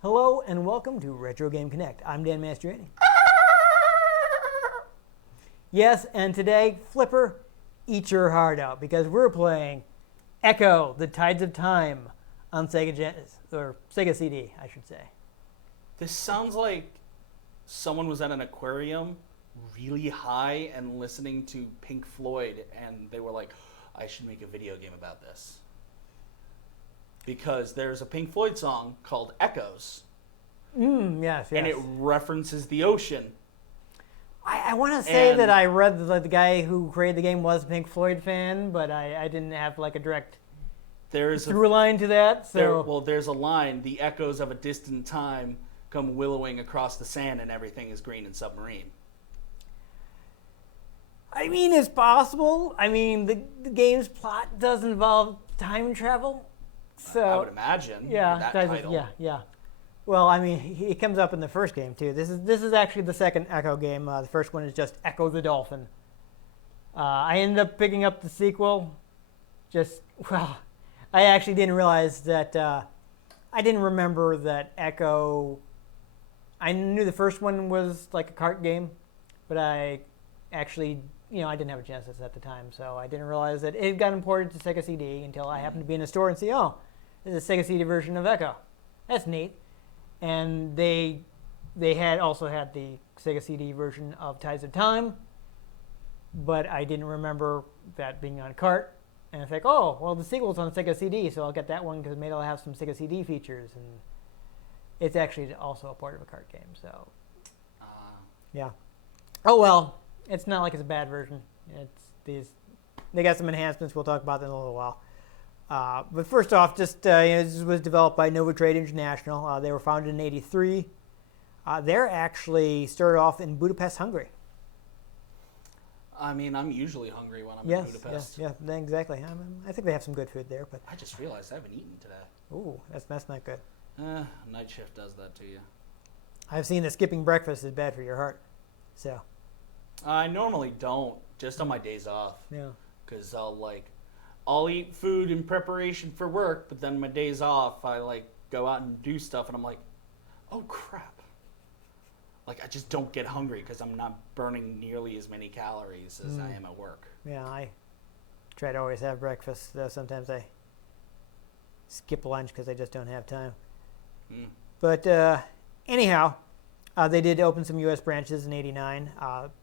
Hello and welcome to Retro Game Connect. I'm Dan Mastriani. Yes, and today, Flipper, eat your heart out because we're playing Ecco, The Tides of Time on Sega CD, I should say. This sounds like someone was at an aquarium really high and listening to Pink Floyd, and they were like, I should make a video game about this. Because there's a Pink Floyd song called Echoes. Yes. And it references the ocean. I want to say that I read that the guy who created the game was a Pink Floyd fan, but I didn't have like a direct through line to that. So there's a line, the echoes of a distant time come willowing across the sand and everything is green and submarine. I mean, it's possible. I mean, the game's plot does involve time travel. So I would imagine. Yeah, that title. Yeah. Well, I mean, it comes up in the first game too. This is actually the second Ecco game. The first one is just Ecco the Dolphin. I ended up picking up the sequel. I actually didn't realize that. I didn't remember that Ecco. I knew the first one was like a kart game, but I actually, I didn't have a Genesis at the time, so I didn't realize that it got imported to Sega CD until I happened to be in a store and see, oh, this is a Sega CD version of Ecco. That's neat. And they also had the Sega CD version of Tides of Time, but I didn't remember that being on cart. And it's like, oh, well, the sequel's on Sega CD, so I'll get that one because maybe I'll have some Sega CD features. And it's actually also a part of a cart game, so yeah. Oh well, it's not like it's a bad version. They got some enhancements. We'll talk about them in a little while. But first off, this was developed by Nova Trade International. They were founded in '83. They're actually started off in Budapest, Hungary. I mean, I'm usually hungry when I'm in Budapest. Yeah, exactly. I think they have some good food there. But I just realized I haven't eaten today. Ooh, that's not good. Night shift does that to you. I've seen that skipping breakfast is bad for your heart. So I normally don't, just on my days off. Yeah. Because I'll eat food in preparation for work, but then my days off, I go out and do stuff, and I'm like, oh crap. I just don't get hungry because I'm not burning nearly as many calories as I am at work. Yeah, I try to always have breakfast. Sometimes I skip lunch because I just don't have time. But anyhow, they did open some U.S. branches in '89.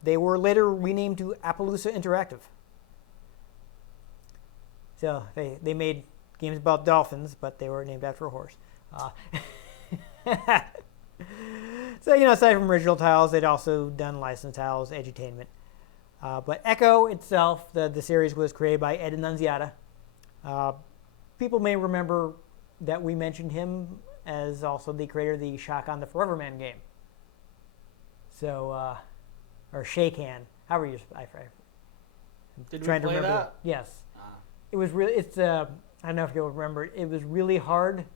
They were later renamed to Appaloosa Interactive. So they made games about dolphins, but they were named after a horse. So, aside from original titles, they'd also done licensed titles, edutainment. But Ecco itself, the series was created by Ed Annunziata. People may remember that we mentioned him as also the creator of the Shock on the Forever Man game. So, or Shake Hand, however you, Did we play that? Yes. It was really, I don't know if you'll remember, it was really hard.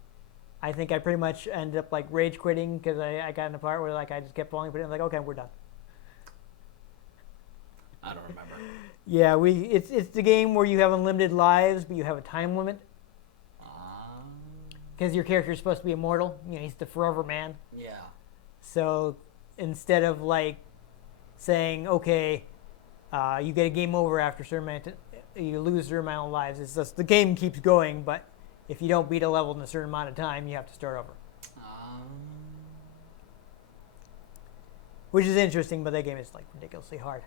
I think I pretty much ended up rage quitting because I got in a part where I just kept falling, but I'm like, okay, we're done. I don't remember. Yeah, it's the game where you have unlimited lives, but you have a time limit. Because your character is supposed to be immortal. He's the forever man. Yeah. So instead of saying, okay, you get a game over after a certain amount, you lose a certain amount of lives. It's just the game keeps going, but if you don't beat a level in a certain amount of time, you have to start over. Which is interesting, but that game is ridiculously hard.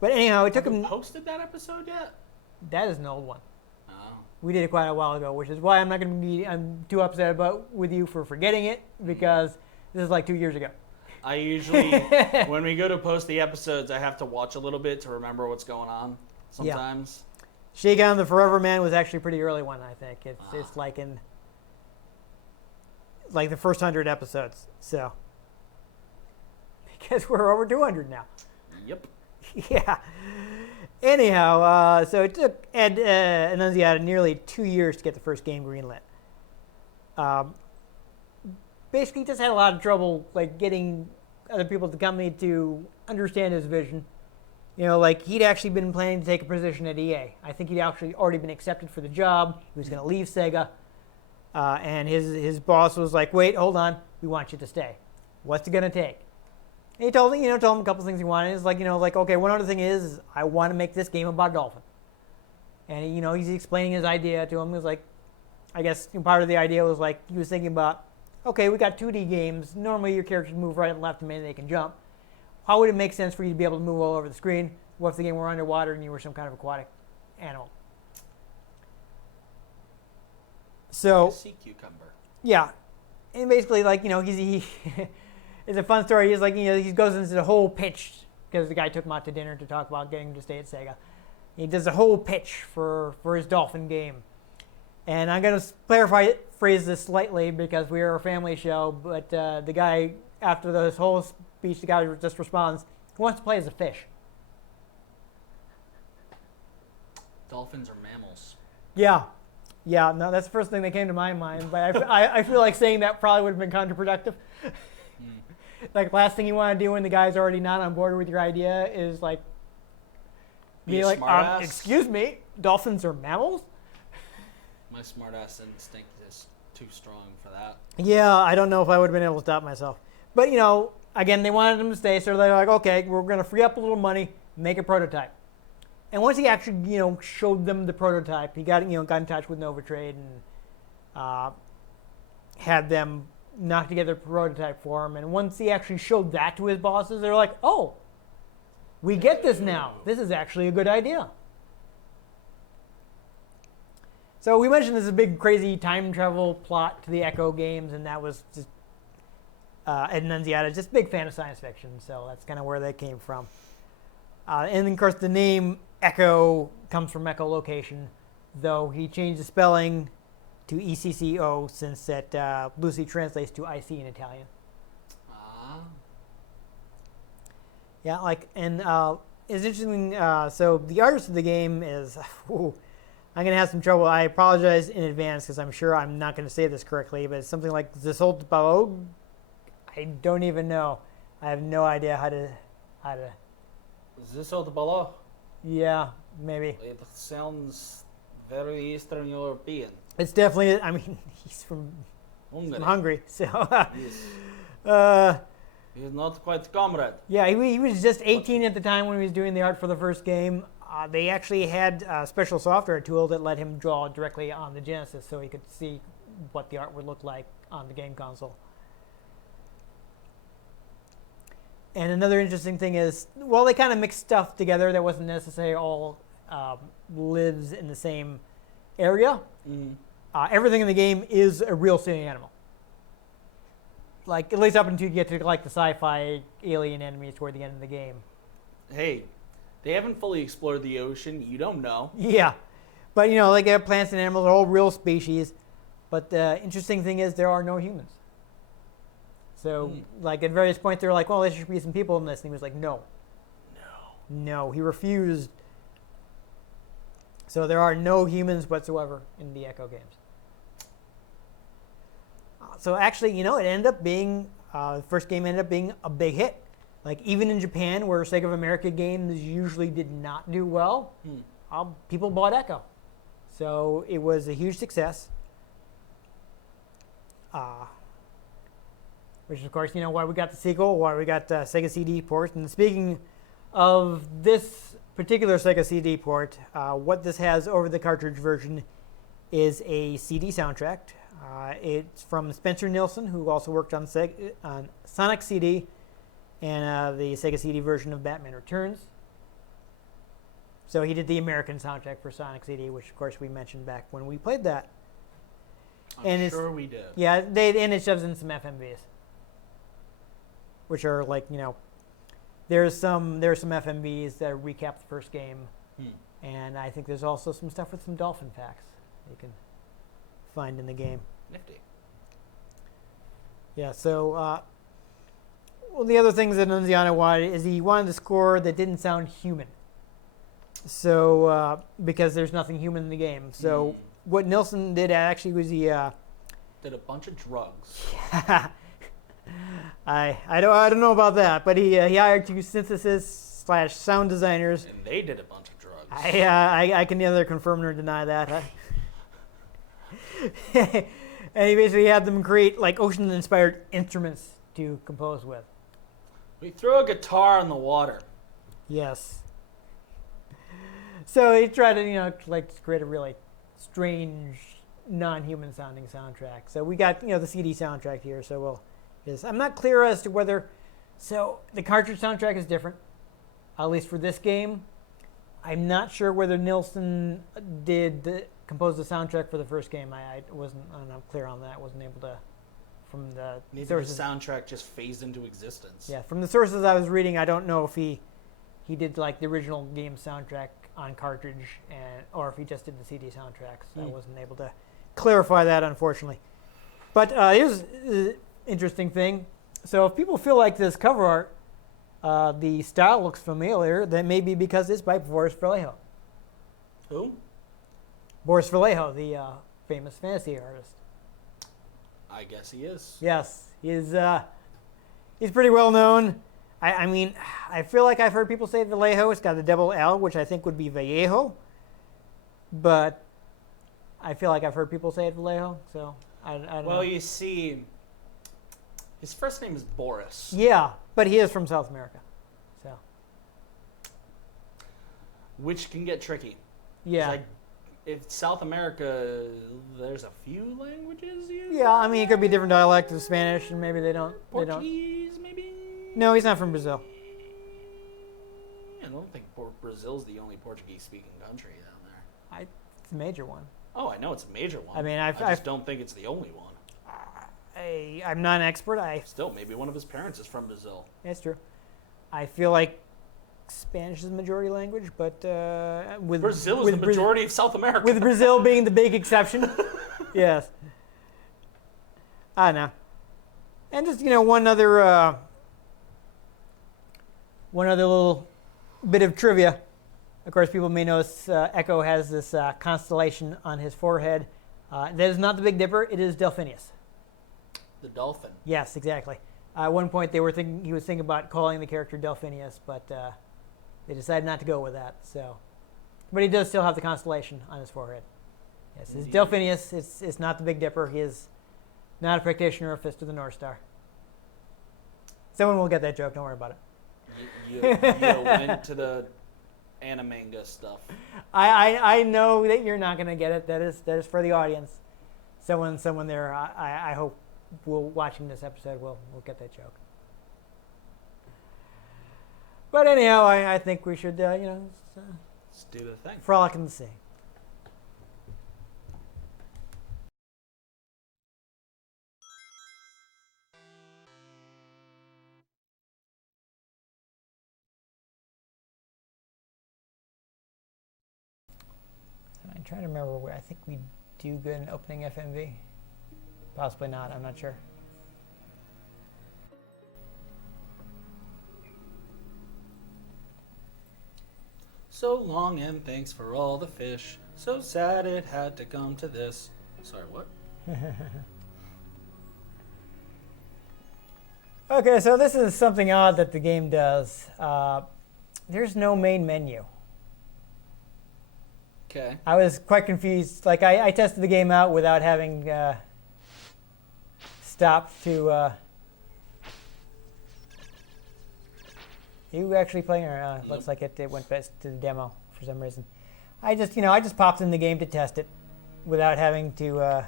But anyhow, it took him. Posted that episode yet? That is an old one. Oh. We did it quite a while ago, which is why I'm not going to be. I'm too upset with you for forgetting it because this is 2 years ago. I usually, when we go to post the episodes, I have to watch a little bit to remember what's going on sometimes. Yeah. Shake On the Forever Man was actually a pretty early one, I think. It's in the first 100 episodes. So, because we're over 200 now. Yep. Yeah. Anyhow, so it took Ed Annunziata nearly 2 years to get the first game greenlit. Basically, just had a lot of trouble getting other people at the company to understand his vision. like he'd actually been planning to take a position at EA. I think he'd actually already been accepted for the job. He was going to leave Sega. And his boss was like, wait, hold on. We want you to stay. What's it going to take? And he told him a couple things he wanted. It's like, okay, one other thing is I want to make this game about a dolphin. And, he's explaining his idea to him. It was like, I guess part of the idea was like, he was thinking about, okay, we got 2D games. Normally your characters move right and left and maybe they can jump. How would it make sense for you to be able to move all over the screen? What if the game were underwater and you were some kind of aquatic animal? So, Sea cucumber. Yeah. And basically, like, he it's a fun story. He's like, he goes into the whole pitch because the guy took him out to dinner to talk about getting to stay at Sega. He does a whole pitch for his dolphin game. And I'm going to phrase this slightly because we are a family show, but the guy, after this whole speech, the guy just responds, he wants to play as a fish. Dolphins are mammals. Yeah. Yeah, no, that's the first thing that came to my mind. But I feel like saying that probably would have been counterproductive. Like, last thing you want to do when the guy's already not on board with your idea is, like, be like, excuse me, dolphins are mammals? My smartass instinct is too strong for that. Yeah, I don't know if I would have been able to stop myself. But, again, they wanted him to stay, so they're like, okay, we're going to free up a little money, make a prototype. And once he actually, showed them the prototype, he got in touch with NovaTrade and had them knock together a prototype for him. And once he actually showed that to his bosses, they're like, oh, we get this now. This is actually a good idea. So we mentioned there's a big, crazy time travel plot to the Ecco games, and that was just Ed Nunziata, just big fan of science fiction. So that's kind of where that came from. And then, of course, the name Ecco comes from echolocation, though he changed the spelling to ECCO since that loosely translates to I see in Italian. Yeah, it's interesting. So the artist of the game is, I'm going to have some trouble. I apologize in advance because I'm sure I'm not going to say this correctly, but it's something like Zisoltbalog. I don't even know. I have no idea how to. Zisoltbalog? Yeah, maybe. It sounds very Eastern European. It's definitely, he's from Hungary, so. Yes. He's not quite comrade. Yeah, he was just 18 at the time when he was doing the art for the first game. They actually had a special software tool that let him draw directly on the Genesis so he could see what the art would look like on the game console. And another interesting thing is, well, they kind of mixed stuff together that wasn't necessarily all lives in the same area. Mm. Everything in the game is a real sea animal. Like, at least up until you get to, like, the sci-fi alien enemies toward the end of the game. Hey, they haven't fully explored the ocean. You don't know. Yeah. But, like, they have plants and animals, they're all real species. But the interesting thing is there are no humans. So, like, at various points, they were like, well, there should be some people in this. And he was like, no. No, he refused. So there are no humans whatsoever in the Ecco games. So actually, it ended up being, the first game ended up being a big hit. Like, even in Japan, where Sega of America games usually did not do well, people bought Ecco. So it was a huge success. Which, of course, why we got the sequel, why we got Sega CD ports. And speaking of this particular Sega CD port, what this has over the cartridge version is a CD soundtrack. It's from Spencer Nilsson, who also worked on Sonic CD and the Sega CD version of Batman Returns. So he did the American soundtrack for Sonic CD, which, of course, we mentioned back when we played that. I'm sure we did. Yeah, and it shoves in some FMVs, which are like, there's some FMVs that recap the first game, and I think there's also some stuff with some dolphin facts you can find in the game. Nifty. Yeah, so well, the other things that Nunziata wanted is he wanted a score that didn't sound human. So because there's nothing human in the game. So what Nilsson did actually was he did a bunch of drugs. I don't know about that, but he hired two synthesists / sound designers. And they did a bunch of drugs. I can neither confirm nor deny that. And he basically had them create like ocean-inspired instruments to compose with. We throw a guitar in the water. Yes. So he tried to, like create a really strange, non-human sounding soundtrack. So we got, the CD soundtrack here. So I'm not clear as to whether. So the cartridge soundtrack is different, at least for this game. I'm not sure whether Nilsson compose the soundtrack for the first game. I'm not clear on that. I wasn't able to, from the Maybe sources. the soundtrack just phased into existence. Yeah, from the sources I was reading, I don't know if he did like the original game soundtrack on cartridge, or if he just did the CD soundtracks. I wasn't able to clarify that, unfortunately. But here's the interesting thing. So if people feel like this cover art, the style looks familiar, that may be because it's by Boris Vallejo. Who? Boris Vallejo, the famous fantasy artist. I guess he is. Yes, he's pretty well known. I mean, I feel like I've heard people say Vallejo. It's got a double L, which I think would be Vallejo. But I feel like I've heard people say it Vallejo, so I don't know. Well, you see, his first name is Boris. Yeah, but he is from South America, so. Which can get tricky. Yeah. If South America, there's a few languages used. Yeah, I mean, it could be different dialects of Spanish, and maybe they don't. Portuguese, maybe? No, he's not from Brazil. I don't think Brazil's the only Portuguese-speaking country down there. It's a major one. Oh, I know it's a major one. I mean, I just don't think it's the only one. I'm not an expert. Still, maybe one of his parents is from Brazil. It's true. I feel like Spanish is the majority language, but with Brazil is the majority of South America. With Brazil being the big exception. Yes. I don't know. And just, one other little bit of trivia. Of course, people may notice Ecco has this constellation on his forehead. That is not the Big Dipper. It is Delphinius. The dolphin. Yes, exactly. At one point, he was thinking about calling the character Delphinius, but they decided not to go with that. So, but he does still have the constellation on his forehead. Yes, it's Delphinius. It's not the Big Dipper. He is not a practitioner of Fist of the North Star. Someone will get that joke. Don't worry about it. You went to the animanga stuff. I know that you're not going to get it. That is for the audience. Someone there. I hope watching this episode will get that joke. But anyhow, I think we should Let's do the thing. Frolic in the sea. I'm trying to remember where I think we do good in opening FMV. Possibly not. I'm not sure. So long and thanks for all the fish. So sad it had to come to this. Sorry, what? Okay, so this is something odd that the game does. There's no main menu. Okay. I was quite confused. Like, I tested the game out without having stopped to... You actually playing, or looks like it went best to the demo for some reason. I just popped in the game to test it without having to...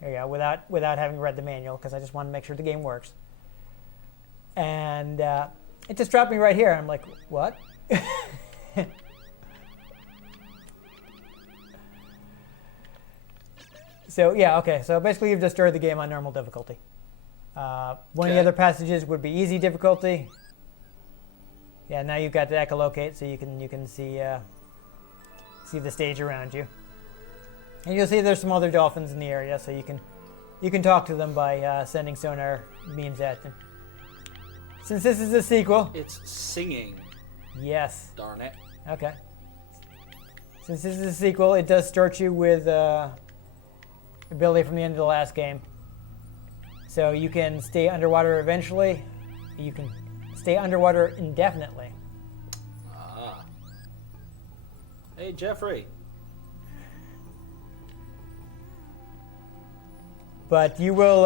without having read the manual, because I just wanted to make sure the game works. And it just dropped me right here. I'm like, what? So yeah, okay. So basically, you've just started the game on normal difficulty. One of the other passages would be easy difficulty. Yeah, now you've got the echolocate, so you can see the stage around you, and you'll see there's some other dolphins in the area, so you can talk to them by sending sonar beams at them. Since this is a sequel, It's singing. yes, Darn it. okay. Since this is a sequel, it does start you with ability from the end of the last game. So you can stay underwater eventually. You can stay underwater indefinitely. Ah. Hey, Jeffrey. But you will,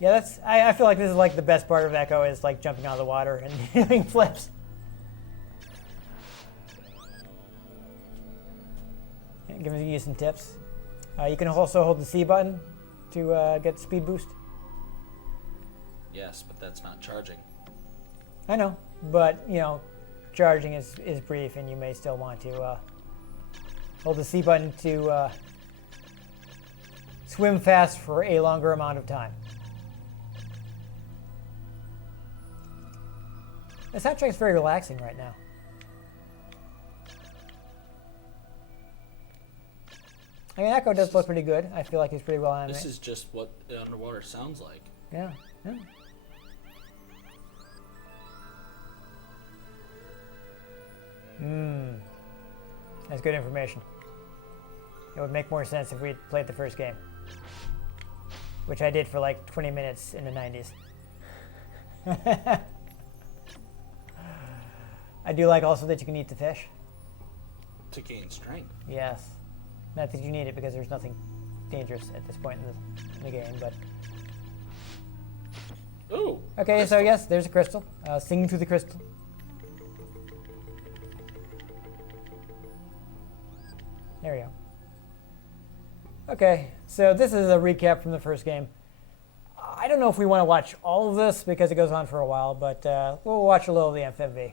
yeah, I feel like this is like the best part of Ecco is like jumping out of the water and doing flips. Giving you some tips. You can also hold the C button to get the speed boost. Yes, but that's not charging. I know, but you know, charging is brief, and you may still want to hold the C button to swim fast for a longer amount of time. The soundtrack is very relaxing right now. I mean, Ecco does look pretty good. I feel like he's pretty well animated. This is just what underwater sounds like. Yeah. That's good information. It would make more sense if we had played the first game, which I did for like 20 minutes in the 90s. I do like also that you can eat the fish. To gain strength. Yes. Not that you need it because there's nothing dangerous at this point in the game, but... Ooh! Okay, crystal. so yes, there's a crystal. Sing to the crystal. There we go. Okay, so this is a recap from the first game. I don't know if we want to watch all of this because it goes on for a while, but we'll watch a little of the FMV.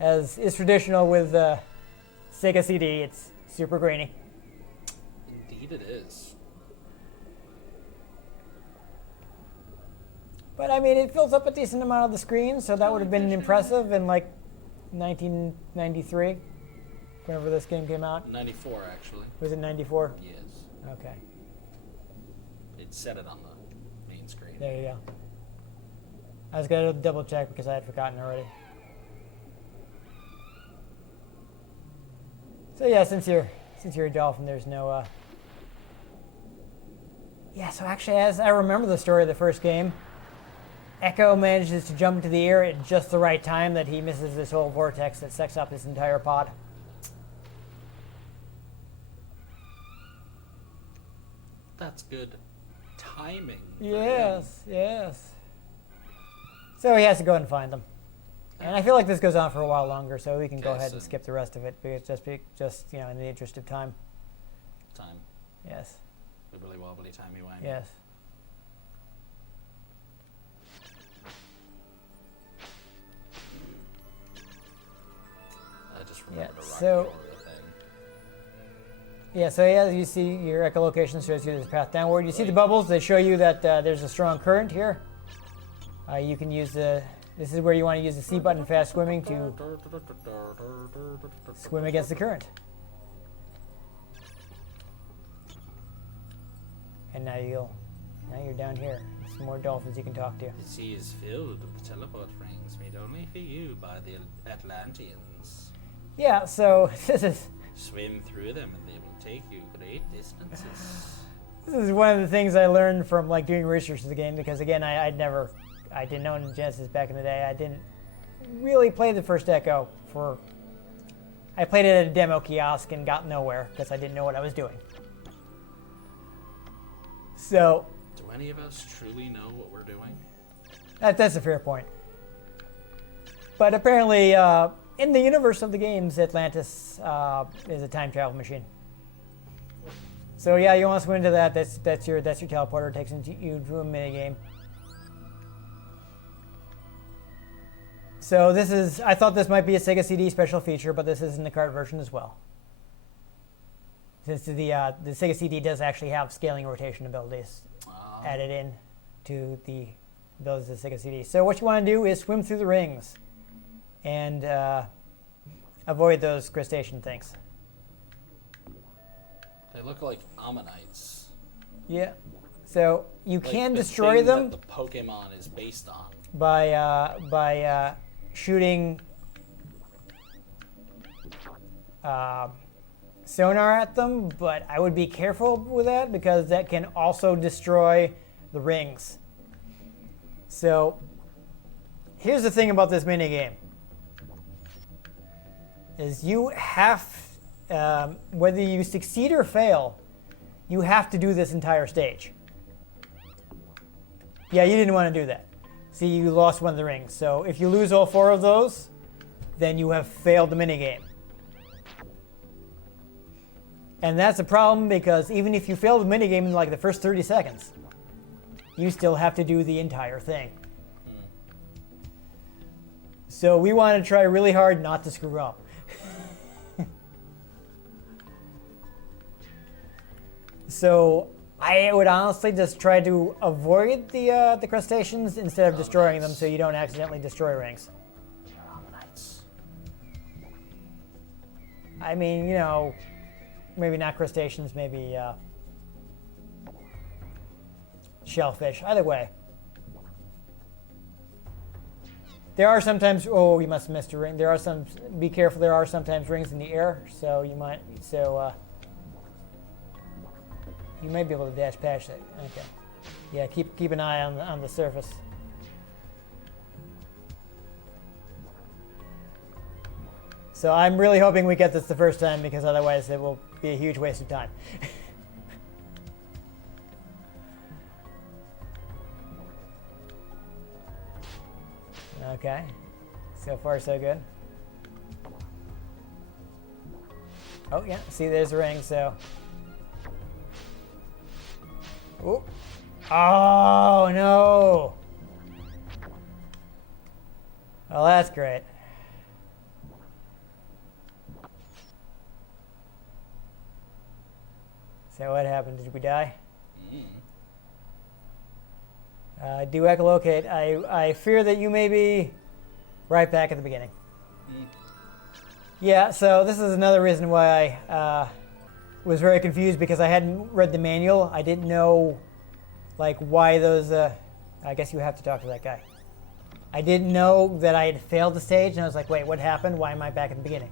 As is traditional with Sega CD, it's super grainy. Indeed it is. But I mean, it fills up a decent amount of the screen, so that would have been impressive in like 1993, whenever this game came out. 94, actually. Was it 94? Yes. Okay. It said it on the main screen. There you go. I was gonna double check because I had forgotten already. So yeah, since you're a dolphin, there's no. Yeah, so actually, as I remember the story of the first game, Ecco manages to jump into the air at just the right time that he misses this whole vortex that sucks up his entire pod. That's good timing. Yes, yes. So he has to go and find them. And I feel like this goes on for a while longer, so we can go ahead and skip the rest of it, because just you know, in the interest of time. Time. Yes. Wibbly wobbly timey wimey. Yes. I just remembered a rock so- over the thing. Yeah, so yeah, you see your echolocation shows you this path downward. You see the bubbles, they show you that there's a strong current here. You can use this is where you want to use the C button fast swimming to swim against the current. And now you're down here. There's some more dolphins you can talk to. The sea is filled with teleport rings made only for you by the Atlanteans. Yeah, so this is Swim through them and they will take you great distances. this is one of the things I learned from like doing research of the game, because again, I didn't own Genesis back in the day. I didn't really play the first Ecco I played it at a demo kiosk and got nowhere because I didn't know what I was doing. So Do any of us truly know what we're doing? that's a fair point. But apparently, in the universe of the games, Atlantis is a time travel machine. So yeah, you want to swim into that. That's your teleporter. It takes you to a mini game. So I thought this might be a Sega CD special feature, but this is in the cart version as well. Since the Sega CD does actually have scaling rotation abilities added in to the abilities of the Sega CD. So what you want to do is swim through the rings and avoid those crustacean things. They look like ammonites. Yeah. So you Like can the destroy thing them that the Pokemon is based on. by shooting sonar at them, but I would be careful with that because that can also destroy the rings. So here's the thing about this mini game. Is you have, whether you succeed or fail, you have to do this entire stage. Yeah, you didn't want to do that. See, you lost one of the rings. So if you lose all 4 of those, then you have failed the minigame. And that's a problem because even if you fail the minigame in like the first 30 seconds, you still have to do the entire thing. So we want to try really hard not to screw up. So I would honestly just try to avoid the crustaceans instead of destroying them so you don't accidentally destroy rings. Ammonites. I mean, you know, maybe not crustaceans, maybe shellfish. Either way. There are sometimes, oh, you must have missed a ring. There are some, be careful, there are sometimes rings in the air, so you might, you might be able to dash past it. Okay. Yeah, keep an eye on the surface. So I'm really hoping we get this the first time because otherwise it will be a huge waste of time. Okay. So far so good. Oh yeah, see there's a ring, so. Oh. Oh no. Well, that's great. So what happened? Did we die? Do echolocate. I fear that you may be right back at the beginning. Yeah, so this is another reason why I was very confused because I hadn't read the manual. I didn't know, like, why those. I guess you have to talk to that guy. I didn't know that I had failed the stage, and I was like, wait, what happened? Why am I back at the beginning?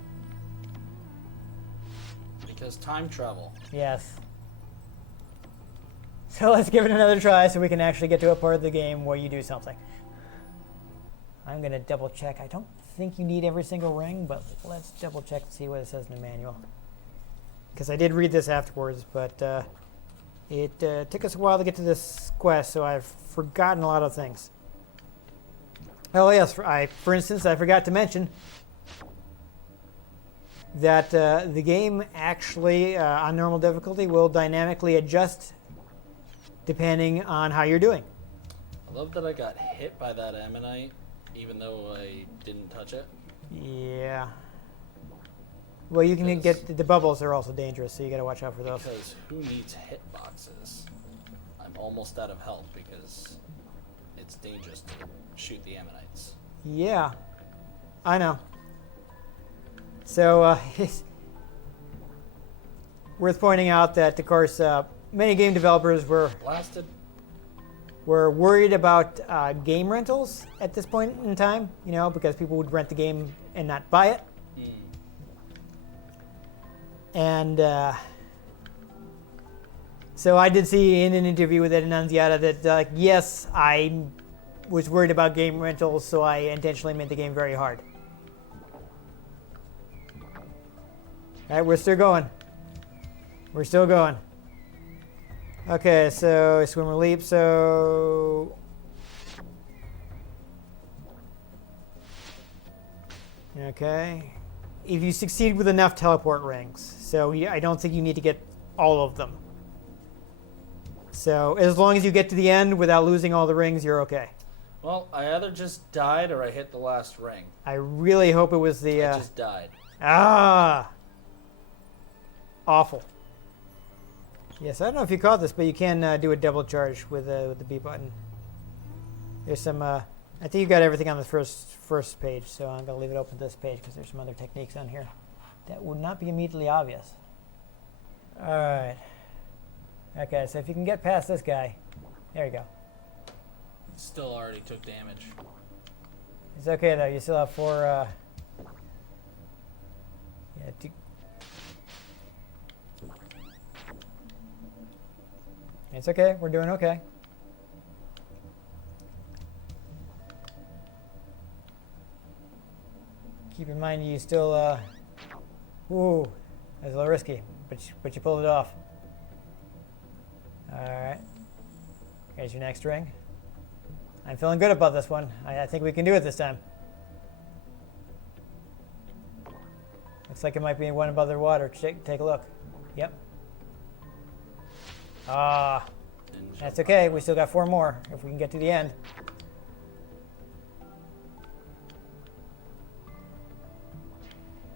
Because time travel. Yes. So let's give it another try so we can actually get to a part of the game where you do something. I'm going to double check. I don't think you need every single ring, but let's double check and see what it says in the manual. Because I did read this afterwards, but it took us a while to get to this quest, so I've forgotten a lot of things. Oh yes, for instance, I forgot to mention that the game actually, on normal difficulty, will dynamically adjust depending on how you're doing. I love that I got hit by that ammonite, even though I didn't touch it. Yeah. Well, you can get the bubbles are also dangerous, so you got to watch out for those. Because who needs hitboxes? I'm almost out of health because it's dangerous to shoot the ammonites. Yeah, I know. So it's worth pointing out that, of course, many game developers were worried about game rentals at this point in time, you know, because people would rent the game and not buy it. And so I did see in an interview with Ed Annunziata that, yes, I was worried about game rentals, so I intentionally made the game very hard. All right, we're still going. We're still going. Okay, so swimmer leap, so... Okay. If you succeed with enough teleport rings. So I don't think you need to get all of them. So as long as you get to the end without losing all the rings, you're okay. Well, I either just died or I hit the last ring. I really hope it was the... I just died. Awful. Yes, I don't know if you caught this, but you can do a double charge with the B button. There's some... I think you got everything on the first page, so I'm going to leave it open to this page because there's some other techniques on here that would not be immediately obvious. All right. Okay, so if you can get past this guy, there you go. Still already took damage. It's okay though. You still have 4. It's okay. We're doing okay. Keep in mind you still, ooh, that's a little risky, but you pulled it off. All right. Here's your next ring. I'm feeling good about this one. I think we can do it this time. Looks like it might be one above the water. Take a look. Yep. Ah, that's okay. We still got 4 more if we can get to the end.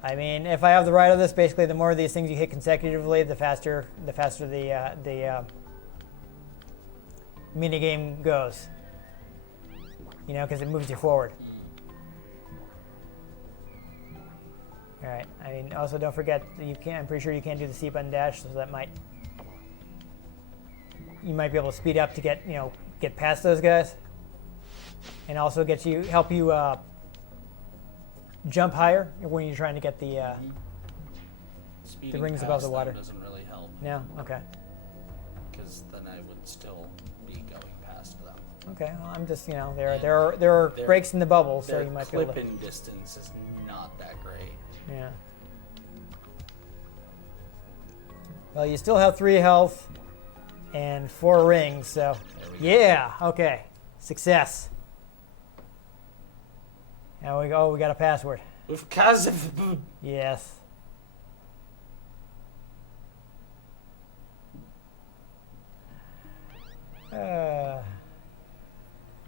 I mean, if I have the right of this, basically, the more of these things you hit consecutively, the faster the mini game goes. You know, because it moves you forward. All right. I mean, also don't forget that you can't. I'm pretty sure you can't do the C button dash, so that you might be able to speed up to get past those guys, and also help you jump higher when you're trying to get the rings above the water. Doesn't really help. No. Okay. Because then I would still be going past them. Okay. Well, I'm just there are breaks in the bubble, so you might be able to. Their clip-in distance is not that great. Yeah. Well, you still have 3 health and 4 rings, so yeah, okay, success. Now we got a password. Yes.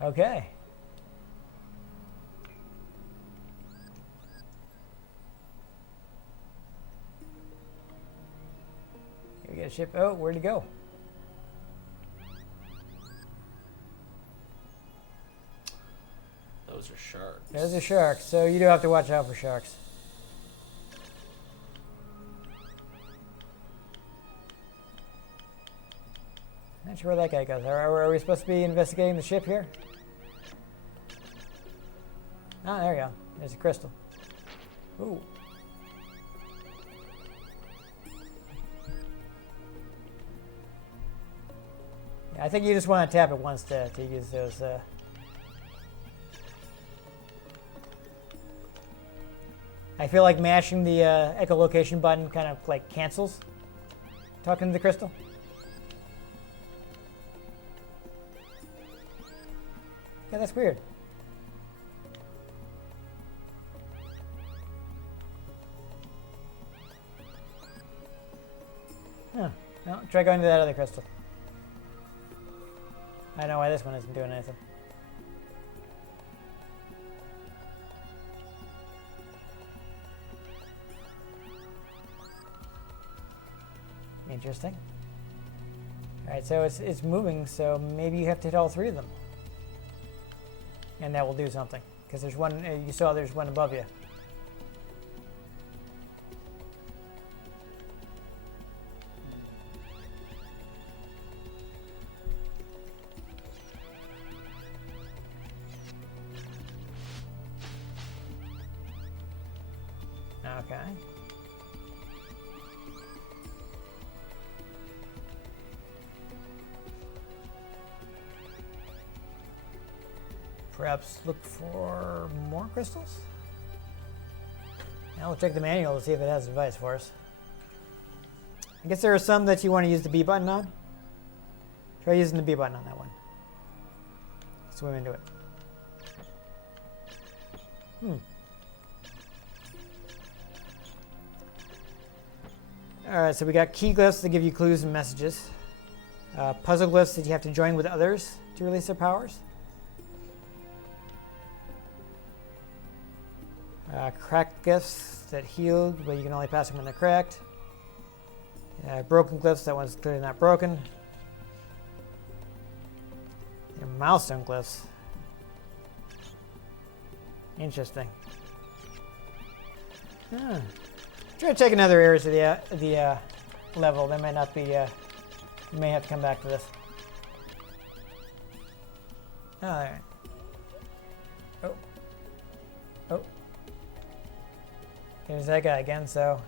Okay. Here we get a ship. Oh, where'd it go? Those are sharks. Those are sharks, so you do have to watch out for sharks. Not sure where that guy goes. Are we supposed to be investigating the ship here? Oh, there you go. There's a crystal. Ooh. Yeah, I think you just want to tap it once to use those. I feel like mashing the echolocation button kind of like cancels talking to the crystal. Yeah, that's weird. Huh. No, try going to that other crystal. I know why this one isn't doing anything. Interesting. All right, so it's moving, so maybe you have to hit all 3 of them. And that will do something. Because there's one, you saw there's one above you. Okay. Perhaps look for more crystals? Now we'll check the manual to see if it has advice for us. I guess there are some that you want to use the B button on. Try using the B button on that one. Swim into it. Alright, so we got key glyphs that give you clues and messages. Puzzle glyphs that you have to join with others to release their powers. Cracked glyphs that healed, but you can only pass them when they're cracked. Broken glyphs, that one's clearly not broken. And milestone glyphs. Interesting. Try to check in other areas of the level. There might not be. You may have to come back to this. Oh, all right. Oh. There's that guy again. So,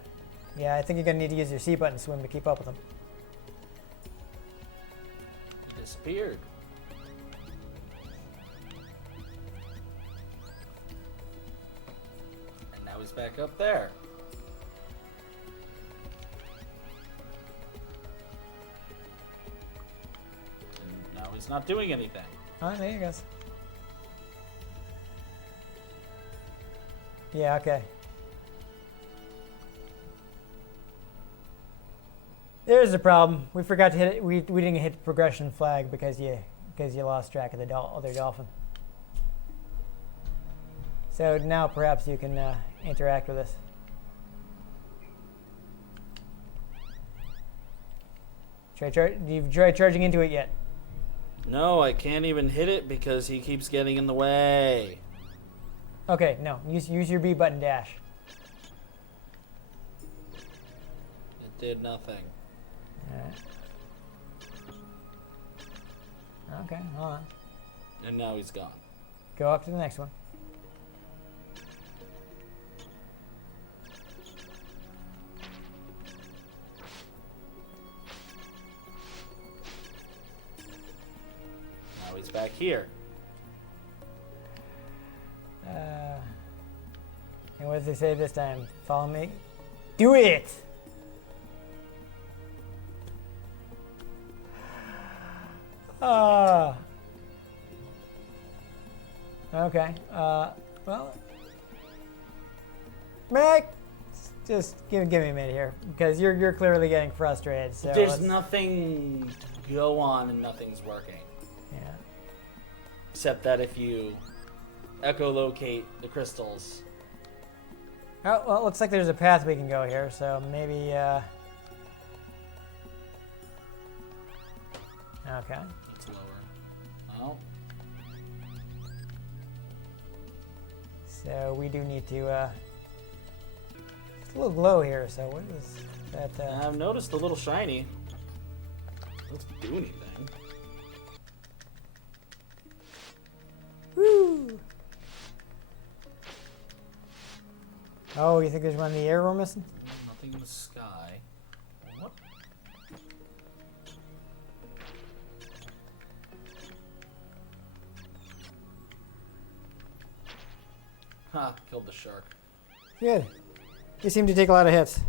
yeah, I think you're gonna need to use your C button to swim to keep up with him. He disappeared. he's back up there. And now he's not doing anything. Oh, there he goes. Yeah, okay. There's the problem. We forgot to hit it. We didn't hit the progression flag because you lost track of the other dolphin. So now perhaps you can interact with us. You've tried charging into it yet? No, I can't even hit it because he keeps getting in the way. Okay, no. Use your B button dash. It did nothing. Alright. Okay, hold on. And now he's gone. Go up to the next one. Now he's back here. And what does they say this time? Follow me. Do it! Okay. Well, Mac, just give me a minute here because you're clearly getting frustrated. So there's nothing to go on and nothing's working. Yeah. Except that if you echolocate the crystals. Oh, well, it looks like there's a path we can go here, so maybe. Okay. It's lower. Oh. So we do need to. It's a little glow here. So what is that? I've noticed a little shiny. Let's do anything. Woo! Oh, you think there's one in the air we're missing? Nothing in the sky. What? Ha, killed the shark. Good. You seem to take a lot of hits.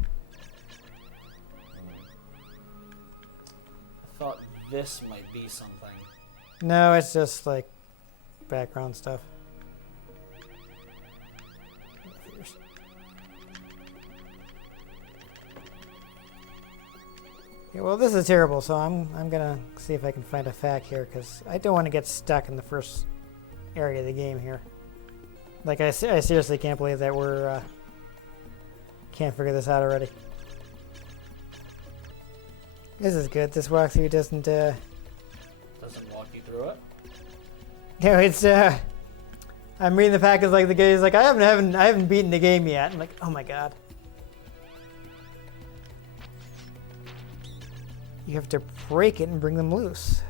I thought this might be something. No, it's just like background stuff. Yeah, well, this is terrible, so I'm gonna see if I can find a fact here because I don't want to get stuck in the first area of the game here. Like I seriously can't believe that we're can't figure this out already. This is good. This walkthrough doesn't. Doesn't walk you through it. No, it's I'm reading the package like the guy's like I haven't beaten the game yet. I'm like, oh my god. You have to break it and bring them loose.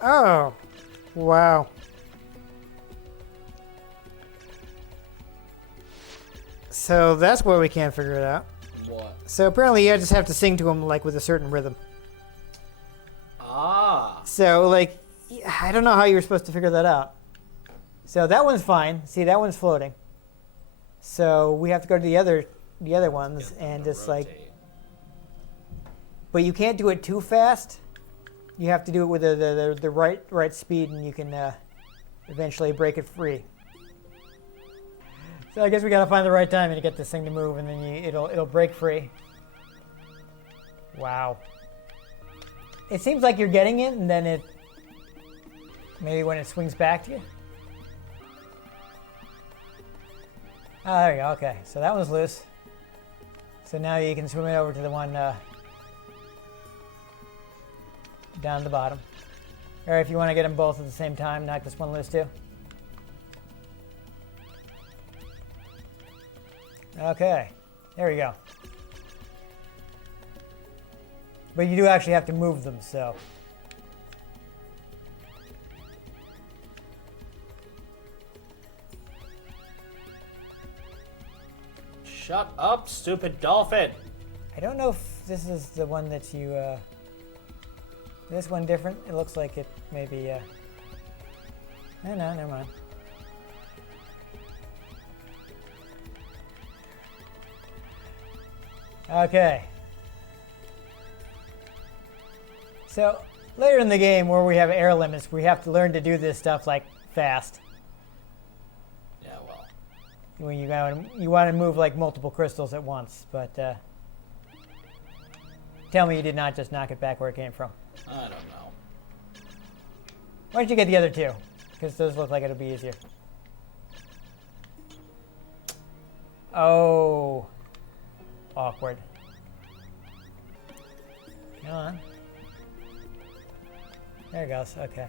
Oh, wow. So that's why we can't figure it out. What? So apparently you just have to sing to him like with a certain rhythm. Ah. So like, I don't know how you're supposed to figure that out. So that one's fine. See, that one's floating. So we have to go to the other ones and just rotate. like, but you can't do it too fast. You have to do it with the right speed, and you can eventually break it free. So I guess we gotta find the right time to get this thing to move, and then it'll break free. Wow. It seems like you're getting it, and then it maybe when it swings back to you. Oh, there you go. Okay, so that one's loose. So now you can swim it over to the one down the bottom. Or if you want to get them both at the same time, knock this one loose too. Okay, there we go. But you do actually have to move them, so. Shut up, stupid dolphin! I don't know if this is the one that you, this one different? It looks like it maybe, no, never mind. Okay. So later in the game, where we have air limits, we have to learn to do this stuff like fast. Yeah, well. When you want to move like multiple crystals at once, but tell me you did not just knock it back where it came from. I don't know. Why don't you get the other two? Because those look like it'll be easier. Oh. Awkward. Come on. There it goes. Okay.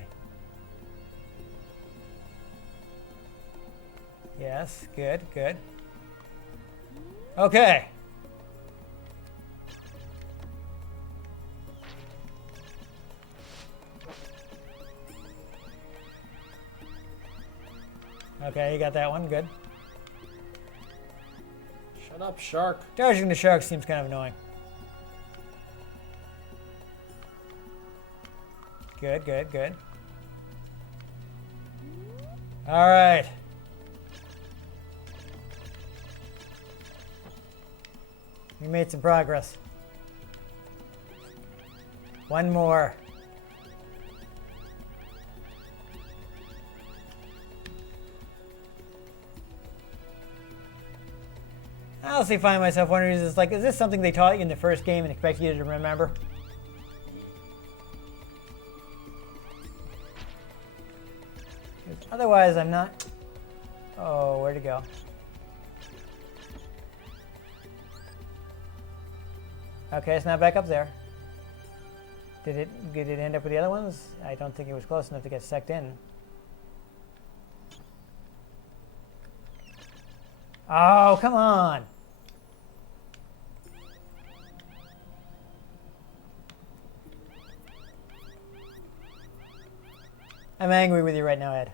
Yes. Good. Good. Okay. Okay, you got that one. Good. Shut up, shark. Dodging the shark seems kind of annoying. Good, good, good. All right. We made some progress. One more. I honestly find myself wondering, is this something they taught you in the first game and expect you to remember? Otherwise, I'm not... Oh, where'd it go? Okay, it's not back up there. Did it end up with the other ones? I don't think it was close enough to get sucked in. Oh, come on! I'm angry with you right now, Ed.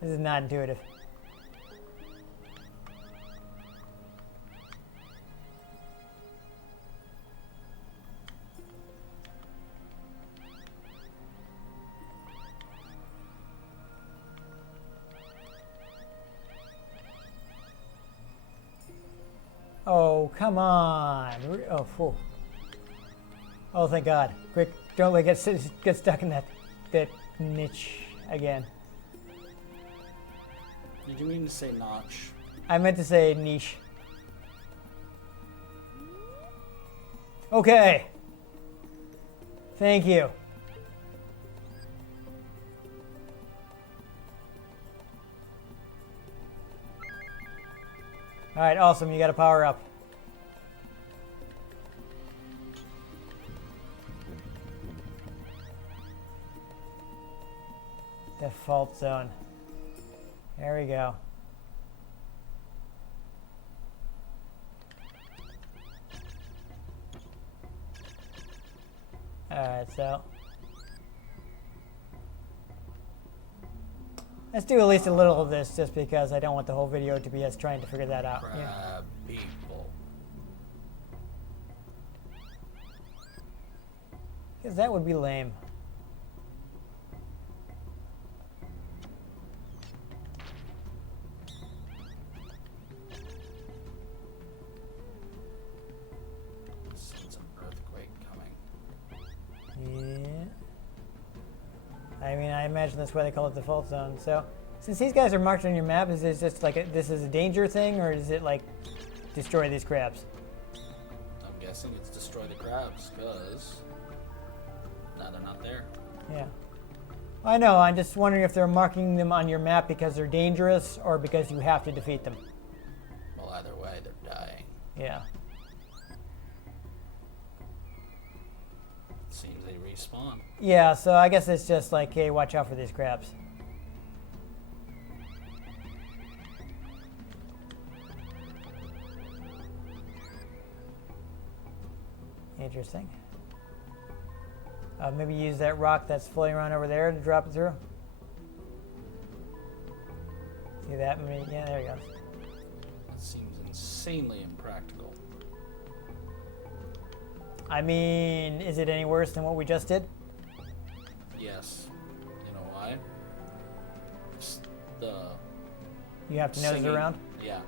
This is not intuitive. Oh, come on. Oh, phew. Oh, thank God. Quick, don't let it get stuck in that niche again. Did you mean to say notch? I meant to say niche. Okay. Thank you. All right, awesome. You got to power up. Default zone. There we go. Alright, so let's do at least a little of this just because I don't want the whole video to be us trying to figure that out. Crab people. Because that would be lame. I mean, I imagine that's why they call it default zone. So, since these guys are marked on your map, is it just like this is a danger thing, or is it like destroy these crabs? I'm guessing it's destroy the crabs, because now they're not there. Yeah. I know, I'm just wondering if they're marking them on your map because they're dangerous, or because you have to defeat them. Well, either way, they're dying. Yeah. Seems they respawn. Yeah, so I guess it's just like, hey, watch out for these crabs. Interesting. Maybe use that rock that's floating around over there to drop it through. See that? Yeah, there you go. That seems insanely impractical. I mean, is it any worse than what we just did? Yes. You know why? You have to nose it around? Yeah.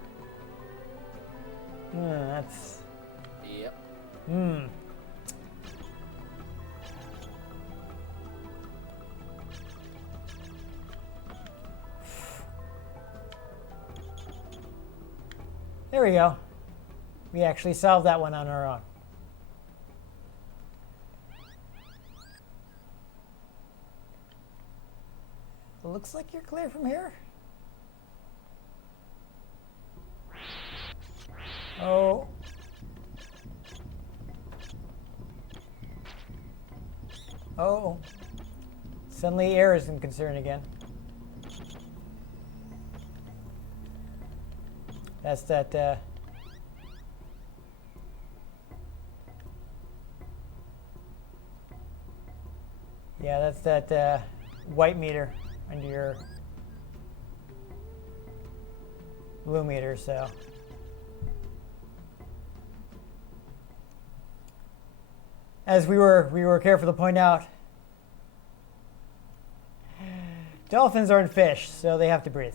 That's... Yep. There we go. We actually solved that one on our own. Looks like you're clear from here. Oh. Oh. Suddenly air is in concern again. That's that, yeah, that's that, white meter under your blue meter, so. As we were careful to point out, dolphins aren't fish, so they have to breathe.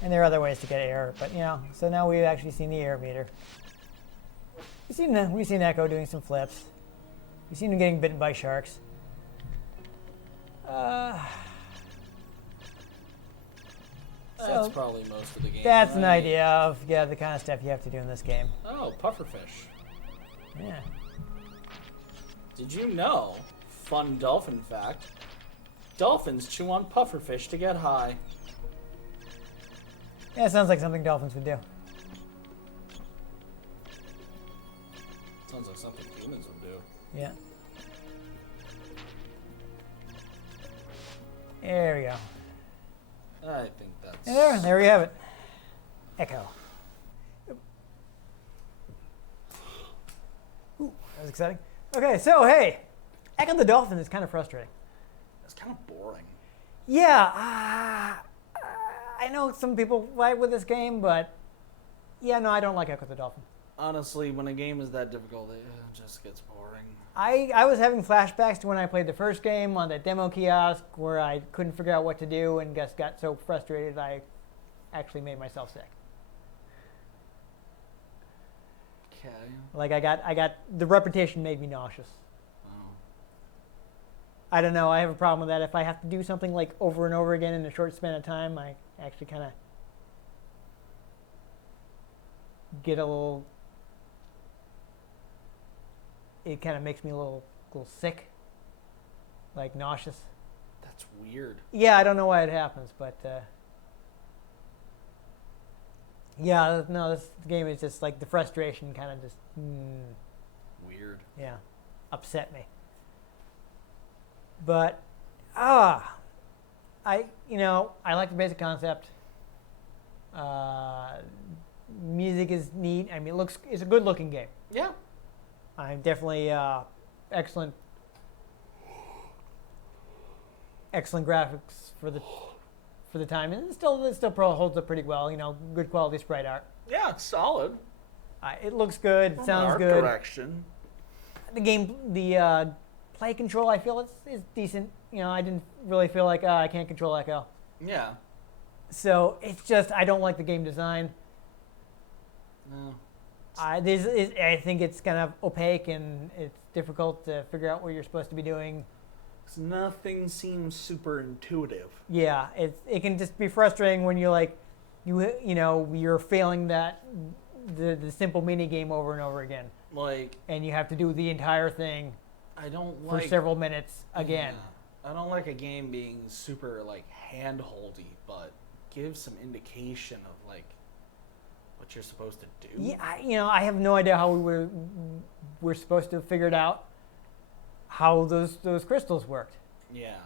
And there are other ways to get air, but so now we've actually seen the air meter. We've seen Ecco doing some flips. We've seen him getting bitten by sharks. That's probably most of the game. That's right? an idea of the kind of stuff you have to do in this game. Oh, pufferfish. Yeah. Did you know, fun dolphin fact, dolphins chew on pufferfish to get high. Yeah, it sounds like something dolphins would do. Sounds like something humans would do. Yeah. There we go. I think that's... There we have it. Ecco. Ooh, that was exciting. Okay, so hey, Ecco the dolphin is kind of frustrating. It's kind of boring. Yeah, I know some people fight with this game, but yeah, no, I don't like Ecco the dolphin. Honestly, when a game is that difficult, it just gets boring. I was having flashbacks to when I played the first game on the demo kiosk where I couldn't figure out what to do and just got so frustrated I actually made myself sick. Okay. Like I got the repetition made me nauseous. Oh. I don't know, I have a problem with that. If I have to do something like over and over again in a short span of time, I actually kind of get a little... It kind of makes me a little sick, like nauseous. That's weird. Yeah, I don't know why it happens, but yeah, no, this game is just like the frustration kind of just Weird. yeah, upset me. But I like the basic concept. Music is neat. I mean, it's a good looking game. Yeah. I'm definitely excellent graphics for the time, and it still holds up pretty well. Good quality sprite art. Yeah, it's solid. It looks good. It sounds art good. Direction. The play control, I feel is decent. I didn't really feel like I can't control Ecco. Yeah. So it's just I don't like the game design. No. I think it's kind of opaque and it's difficult to figure out what you're supposed to be doing. Nothing seems super intuitive. Yeah, it can just be frustrating when you're like, you're failing the simple mini game over and over again. Like, and you have to do the entire thing. I don't for several minutes again. Yeah, I don't like a game being super like hand-holdy, but give some indication of like what you're supposed to do. Yeah, I have no idea how we're supposed to figure it out. How those crystals worked. Yeah.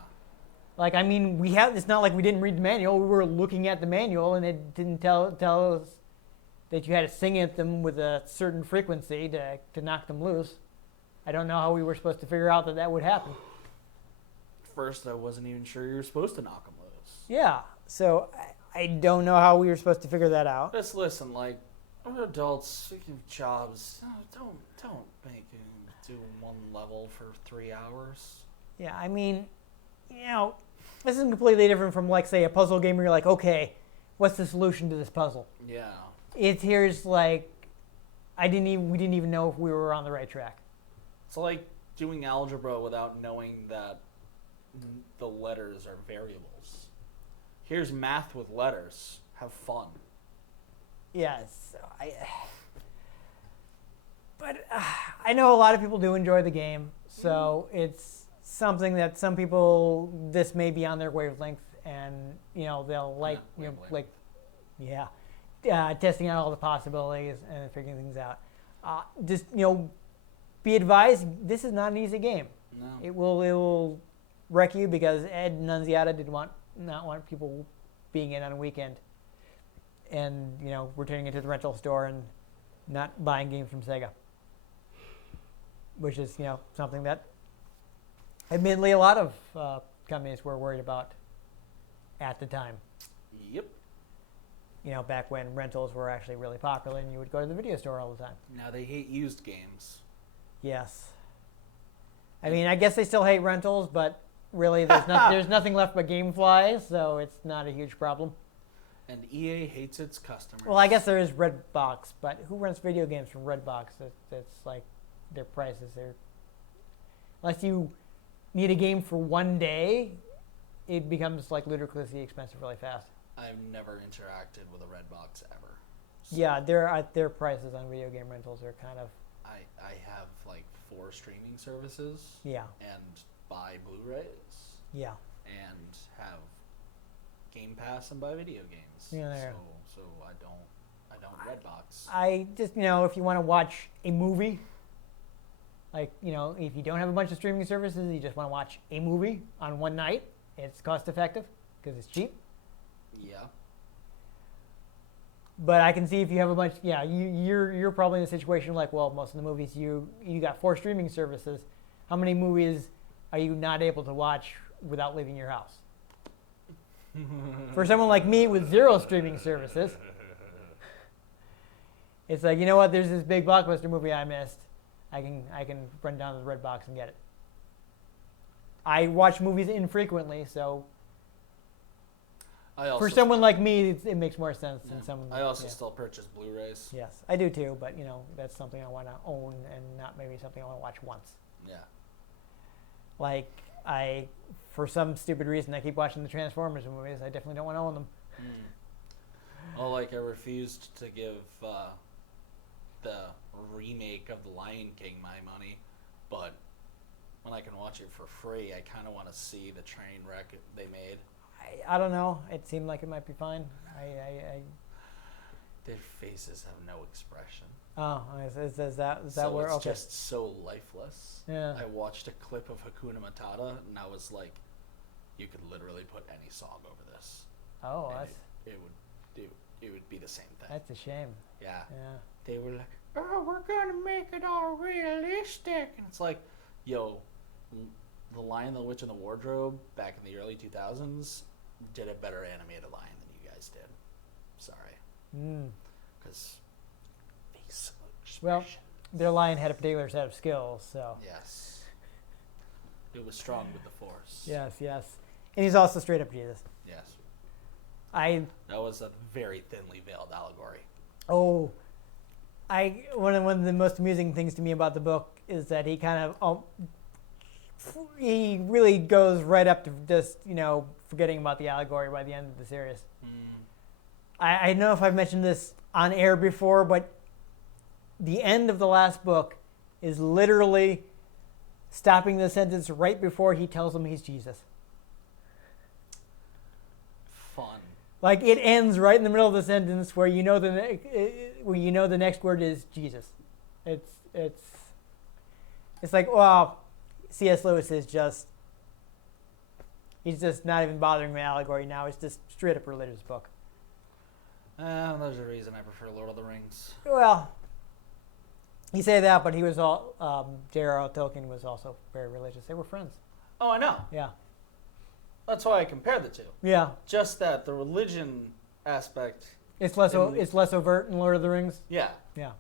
Like, I mean, it's not like we didn't read the manual. We were looking at the manual, and it didn't tell us that you had to sing at them with a certain frequency to knock them loose. I don't know how we were supposed to figure out that would happen. First, I wasn't even sure you were supposed to knock them loose. Yeah, so I don't know how we were supposed to figure that out. Just listen, like, we're adults, speaking of jobs, don't make him do one level for 3 hours. Yeah, I mean, this is completely different from, like, say, a puzzle game where you're like, okay, what's the solution to this puzzle? Yeah. here's like, we didn't even know if we were on the right track. It's like doing algebra without knowing that the letters are variables. Here's math with letters. Have fun. Yes, but I know a lot of people do enjoy the game, so it's something that some people, this may be on their wavelength, and they'll like testing out all the possibilities and figuring things out. Just be advised, this is not an easy game. No. It will wreck you, because Ed Nunziata did not want people being in on a weekend and returning it to the rental store and not buying games from Sega, which is something that admittedly a lot of companies were worried about at the time. Yep. Back when rentals were actually really popular and you would go to the video store all the time. Now they hate used games. Yes. I mean, I guess they still hate rentals, but really there's nothing left but GameFly, so it's not a huge problem. And EA hates its customers. Well, I guess there is Redbox, but who rents video games from Redbox? It's like their prices. Unless you need a game for one day, it becomes like ludicrously expensive really fast. I've never interacted with a Redbox ever. So Yeah, their prices on video game rentals are kind of I have like 4 streaming services. yeah. And buy Blu-rays. Yeah. And have Game Pass and buy video games. Yeah, there. So I don't Redbox. I just if you want to watch a movie, like if you don't have a bunch of streaming services, you just want to watch a movie on one night, it's cost effective because it's cheap. Yeah. But I can see if you have a bunch, you're probably in a situation like, well, most of the movies you got 4 streaming services. How many movies are you not able to watch without leaving your house? For someone like me with 0 streaming services, it's like, what? There's this big blockbuster movie I missed. I can run down to the Redbox and get it. I watch movies infrequently, so for someone like me, it makes more sense than someone. I also still purchase Blu-rays. Yes, I do too, but that's something I want to own and not maybe something I want to watch once. Yeah. Like for some stupid reason, I keep watching the Transformers movies. I definitely don't want to own them. Well, like I refused to give the remake of The Lion King my money, but when I can watch it for free, I kind of want to see the train wreck they made. I don't know. It seemed like it might be fine. Their faces have no expression. Oh, is that So where? it's Okay. just so lifeless. Yeah. I watched a clip of Hakuna Matata, and I was like, you could literally put any song over this. Oh, and that's it would be the same thing. that's a shame. Yeah. Yeah. They were like, oh, we're gonna make it all realistic, and it's like, yo, The Lion, the Witch, and the Wardrobe back in the early 2000s did a better animated lion than you guys did. Sorry. Because facial Well, expression. their lion had a particular set of skills, so. Yes. It was strong with the Force. Yes, yes. And he's also straight up Jesus. Yes. That was a very thinly veiled allegory. One of the most amusing things to me about the book is that he kind of he really goes right up to just forgetting about the allegory by the end of the series. I don't know if I've mentioned this on air before, but the end of the last book is literally stopping the sentence right before he tells him he's Jesus. Fun. Like it ends right in the middle of the sentence where the next word is Jesus. It's like, wow, C.S. Lewis is he's just not even bothering with allegory now. It's just straight up religious book. There's a reason I prefer Lord of the Rings. Well, you say that, but he was J.R.R. Tolkien was also very religious. They were friends. Oh, I know. Yeah. That's why I compared the two. Yeah. Just that the religion aspect. It's less overt in Lord of the Rings. Yeah. Yeah.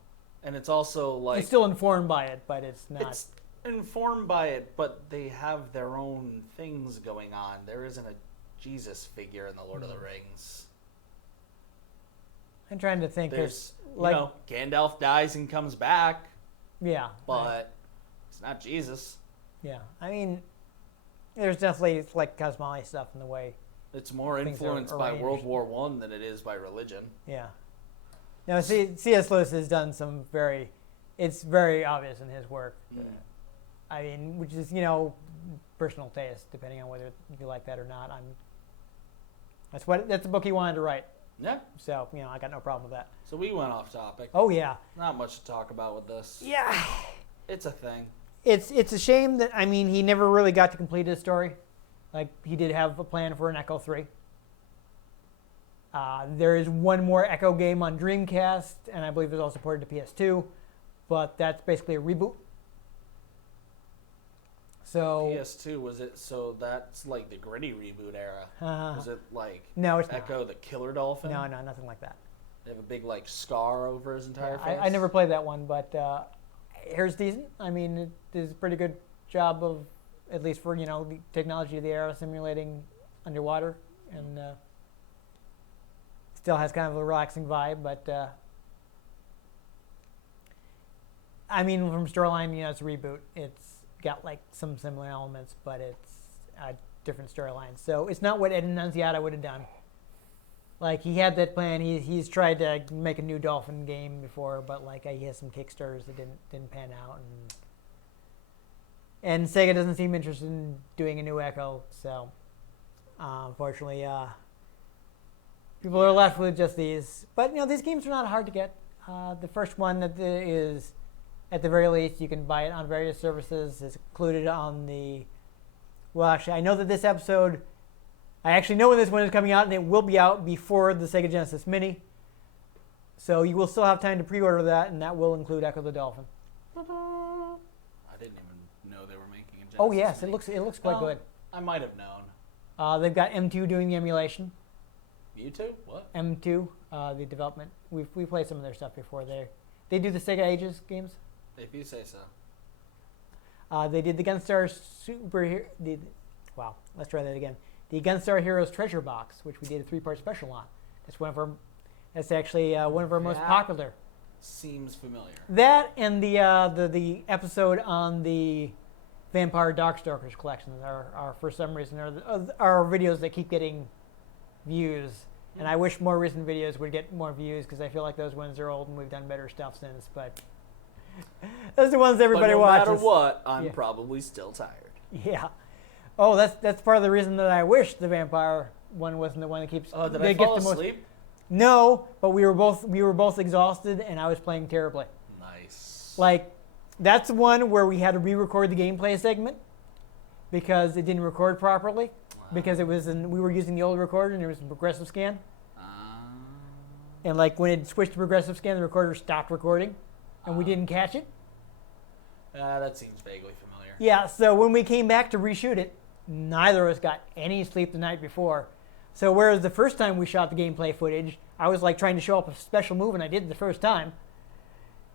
And it's also like It's still informed by it, but it's not. It's informed by it, but they have their own things going on. There isn't a Jesus figure in the Lord of the Rings. I'm trying to think. There's, like, Gandalf dies and comes back, yeah, but it's not Jesus. yeah. I mean, there's definitely like cosmology stuff in the way. It's more Things are influenced by arranged. World War One than it is by religion. Yeah. Now, C.S. Lewis has done some it's very obvious in his work. Mm. I mean, which is, personal taste, depending on whether you like that or not. That's the book he wanted to write. Yeah. So, I got no problem with that. So we went off topic. Oh, yeah. Not much to talk about with this. Yeah. It's a thing. It's a shame that, he never really got to complete his story. Like, he did have a plan for an Ecco 3. There is one more Ecco game on Dreamcast, and I believe it's also ported to PS2, but that's basically a reboot. So PS2, was it? So that's like the gritty reboot era. Was it like no, it's Ecco not. the killer dolphin? No, nothing like that. They have a big like scar over his entire Yeah, face. I never played that one, but here's decent. I mean, it is a pretty good job of, at least for the technology of the era, simulating underwater, and still has kind of a relaxing vibe. But from storyline, it's a reboot. It's got like some similar elements, but it's a different storyline. So it's not what Ed Annunziata would have done. Like, he had that plan. He's tried to make a new Dolphin game before, but like he has some Kickstarters that didn't pan out, and Sega doesn't seem interested in doing a new Ecco. So unfortunately, people are left with just these. But these games are not hard to get. The first one that is, at the very least, you can buy it on various services. It's included on the. Well, actually, I know that this episode. I actually know when this one is coming out, and it will be out before the Sega Genesis Mini. So you will still have time to pre-order that, and that will include Ecco the Dolphin. I didn't even know they were making a Genesis Oh yes, Mini. it looks quite good. I might have known. They've got M2 doing the emulation. Mewtwo? What? M2, the development. We played some of their stuff before. They do the Sega Ages games. If you say so. They did the Gunstar Super. Wow, let's try that again. The Gunstar Heroes Treasure Box, which we did a 3-part special on. That's actually one of our most popular. Seems familiar. That and the episode on the Vampire Darkstalkers collection are for some reason are videos that keep getting views. And I wish more recent videos would get more views, because I feel like those ones are old and we've done better stuff since. But those are the ones everybody watches. No matter what, I'm probably still tired. Yeah. Oh, that's part of the reason that I wish the Vampire one wasn't the one that keeps. Oh, did I fall asleep? No, but we were both exhausted, and I was playing terribly. Nice. Like, that's one where we had to re-record the gameplay segment because it didn't record properly. Wow. Because we were using the old recorder, and there was a progressive scan. And like when it switched to progressive scan, the recorder stopped recording, and we didn't catch it. That seems vaguely familiar. Yeah, so when we came back to reshoot it, neither of us got any sleep the night before. So whereas the first time we shot the gameplay footage, I was like trying to show up a special move, and I did it the first time.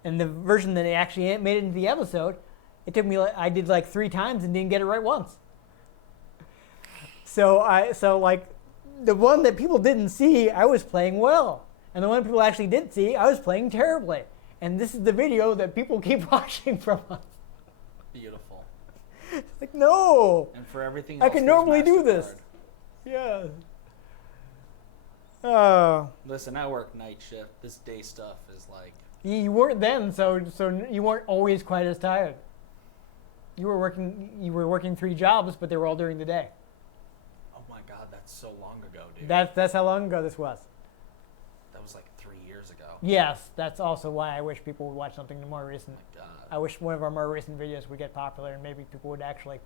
And the version that actually made it into the episode, it took me, I did like 3 times and didn't get it right once. So like the one that people didn't see, I was playing well. And the one people actually did see, I was playing terribly. And this is the video that people keep watching from us. Beautiful. Like, no. And for everything I else, can normally do this. Yeah. Listen, I work night shift. This day stuff is like. You weren't then, so you weren't always quite as tired. You were working 3 jobs, but they were all during the day. Oh my God, that's so long ago, dude. That's how long ago this was. That was like 3 years ago. Yes, that's also why I wish people would watch something more recent. Oh my God. I wish one of our more recent videos would get popular, and maybe people would actually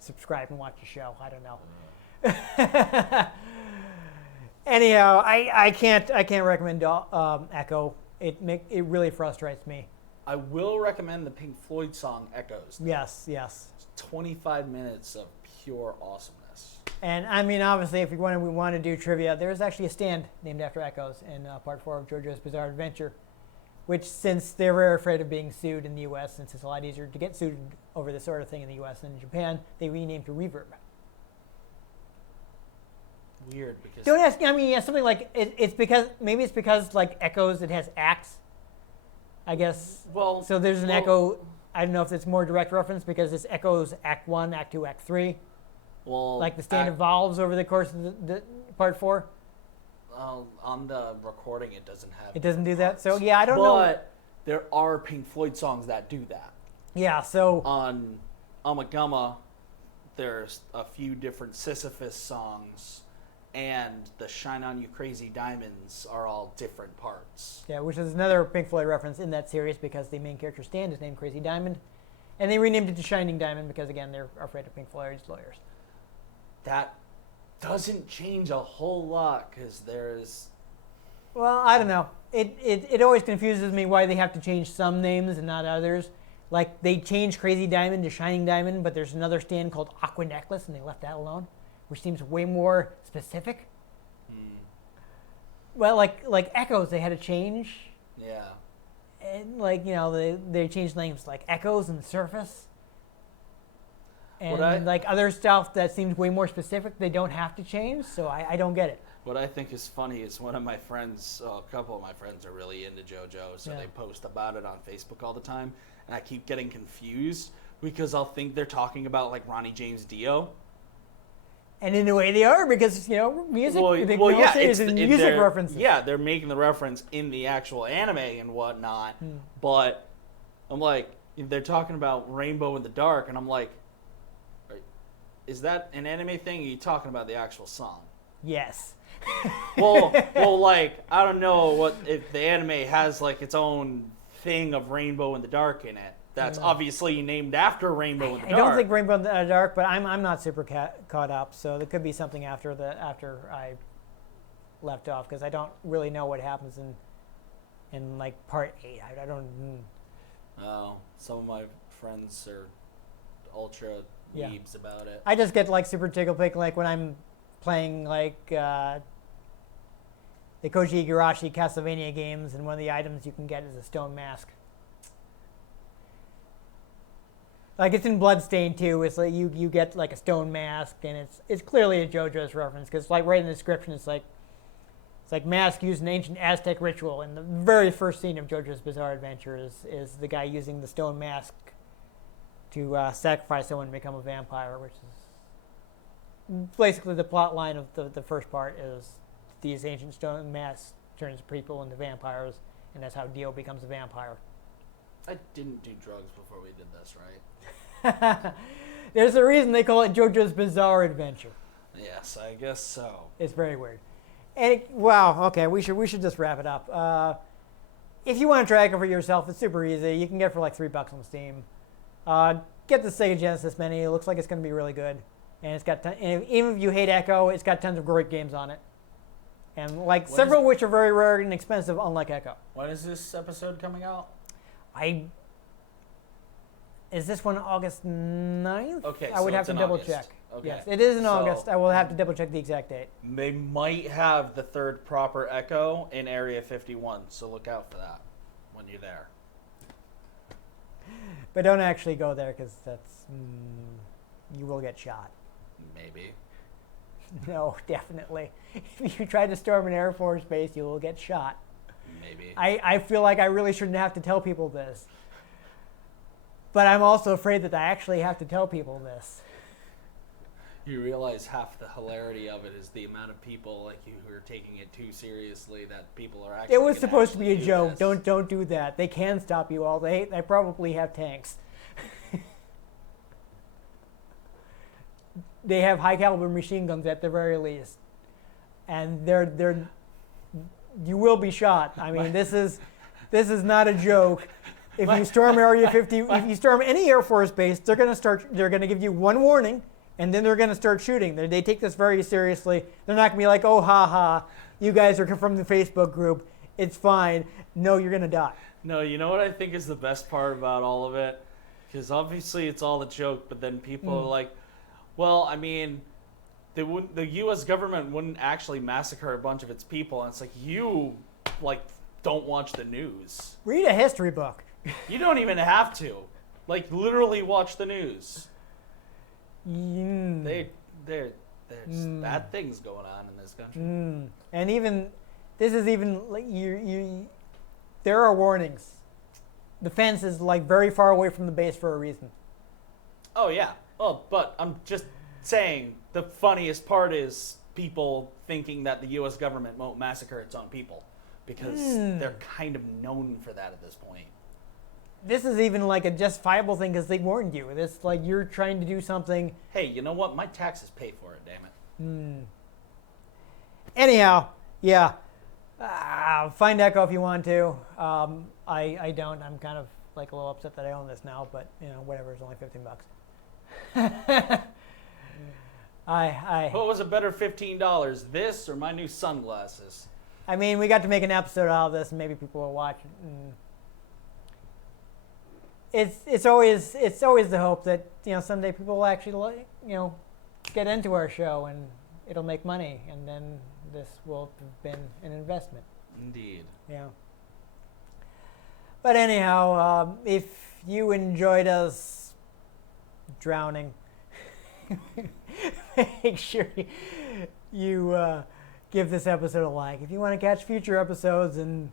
subscribe and watch the show. I don't know. Anyhow, I can't recommend Ecco. It really frustrates me. I will recommend the Pink Floyd song Echoes. Yes. It's 25 minutes of pure awesomeness. And I mean, obviously, if we want to do trivia, there's actually a stand named after Echoes in Part 4 of JoJo's Bizarre Adventure, which, since they're very afraid of being sued in the U.S., since it's a lot easier to get sued over this sort of thing in the U.S. than in Japan, they renamed to Reverb. weird because Don't ask. I mean, yeah, something like it's because like Echoes, it has acts. I guess. well, So there's an Echo. I don't know if it's more direct reference because it's Echoes Act 1, Act 2, Act 3. well, Like the stand evolves over the course of the part 4. on the recording it doesn't have. It doesn't do that. So parts. yeah, I don't know. But there are Pink Floyd songs that do that. Yeah. So On Amagama, there's a few different Sisyphus songs, and the Shine On You Crazy Diamonds are all different parts. yeah, which is another Pink Floyd reference in that series because the main character Stan is named Crazy Diamond, and they renamed it to Shining Diamond because again they're afraid of Pink Floyd's lawyers. That doesn't change a whole lot because there's Well, I don't know. It always confuses me why they have to change some names and not others. Like they changed Crazy Diamond to Shining Diamond, but there's another stand called Aqua Necklace, and they left that alone, which seems way more specific. Well, like Echoes, they had to change, yeah. and like they changed names like Echoes and Surface, and like other stuff that seems way more specific, they don't have to change. So I don't get it. What I think is funny is one of my friends, a couple of my friends are really into JoJo, so Yeah. they post about it on Facebook all the time, and I keep getting confused because I'll think they're talking about like Ronnie James Dio. And in a way, they are because music. It's music they're- references. Yeah, they're making the reference in the actual anime and whatnot, but I'm like, they're talking about Rainbow in the Dark, and I'm like, is that an anime thing? Or are you talking about the actual song? Yes. Well, like I don't know what if the anime has like its own thing of Rainbow in the Dark in it. That's obviously named after Rainbow in the Dark. I don't think Rainbow in the Dark, but I'm not super caught up, so there could be something after I left off because I don't really know what happens in like part 8. I don't. Oh, some of my friends are ultra weebs about it. I just get like super tickle pink like when I'm playing like the Koji Igarashi Castlevania games, and one of the items you can get is a stone mask. Like it's in Bloodstained too. It's like you get like a stone mask, and it's clearly a JoJo's reference because like right in the description, it's like mask used in ancient Aztec ritual. And the very first scene of JoJo's Bizarre Adventure is the guy using the stone mask to sacrifice someone and become a vampire, which is basically the plot line of the first part. Is these ancient stone masks turns people into vampires, and that's how Dio becomes a vampire. I didn't do drugs before we did this, right? There's a reason they call it JoJo's Bizarre Adventure. Yes, I guess so. It's very weird. And wow, okay, we should just wrap it up. If you want to try Ecco for yourself, it's super easy. You can get it for like $3 on Steam. Get the Sega Genesis Mini. It looks like it's going to be really good, and it's got even if you hate Ecco, it's got tons of great games on it, and like several which are very rare and expensive, unlike Ecco. When is this episode coming out? Is this one August 9th? Okay, I would so have it's to in double August. check. Okay. Yes, it is in So- August. I will have to double check the exact date. They might have the third proper Ecco in Area 51, so look out for that when you're there. But don't actually go there because that's you will get shot. Maybe. No, definitely. If you try to storm an Air Force base, you will get shot. Maybe. I feel like I really shouldn't have to tell people this. But I'm also afraid that I actually have to tell people this. You realize half the hilarity of it is the amount of people like you who are taking it too seriously that people are actually. It was gonna supposed to be a actually do joke. this. Don't do that. They can stop you all. They probably have tanks. They have high caliber machine guns at the very least, and they're you will be shot. I mean, this is not a joke. If you storm Area 50, if you storm any Air Force base, they're gonna give you one warning, and then they're gonna start shooting. They take this very seriously. They're not gonna be like, oh, ha ha, you guys are from the Facebook group. It's fine. No, you're gonna die. No, you know what I think is the best part about all of it? Because obviously it's all a joke, but then people are like, well, I mean, the U.S. government wouldn't actually massacre a bunch of its people. And it's like, you, like, don't watch the news. Read a history book. You don't even have to. Like, literally watch the news. They're There's bad things going on in this country. And even this is even like there are warnings. The fence is like very far away from the base for a reason. Oh yeah. Well, but I'm just saying the funniest part is people thinking that the U.S. government won't massacre its own people because they're kind of known for that at this point. This is even like a justifiable thing because they warned you. It's like you're trying to do something. Hey, you know what? My taxes pay for it, damn it. Anyhow, yeah. Find Ecco if you want to. I don't. I'm kind of like a little upset that I own this now, but whatever. It's only $15. What was a better $15? This or my new sunglasses? I mean, we got to make an episode out of this, and maybe people will watch it. It's always the hope that someday people will actually get into our show and it'll make money, and then this will have been an investment. Indeed. Yeah. But anyhow, if you enjoyed us drowning, make sure you give this episode a like. If you want to catch future episodes in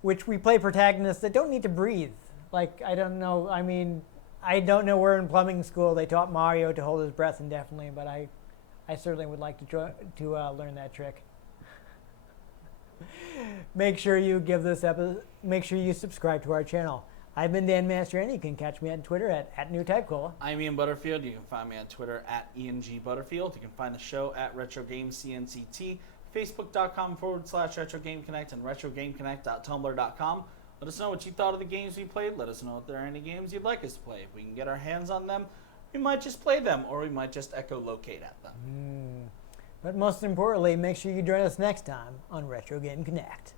which we play protagonists that don't need to breathe. Like, I don't know. I mean, I don't know where in plumbing school they taught Mario to hold his breath indefinitely, but I certainly would like to learn that trick. Make sure you give this episode. Make sure you subscribe to our channel. I've been Dan Mastriani. You can catch me on Twitter at @NewTypeCola. I'm Ian Butterfield. You can find me on Twitter at IanG_Butterfield. You can find the show at RetroGamesCNCT, Facebook.com/RetroGameConnect, and RetroGameConnect.tumblr.com. Let us know what you thought of the games we played. Let us know if there are any games you'd like us to play. If we can get our hands on them, we might just play them, or we might just echolocate at them. But most importantly, make sure you join us next time on Retro Game Connect.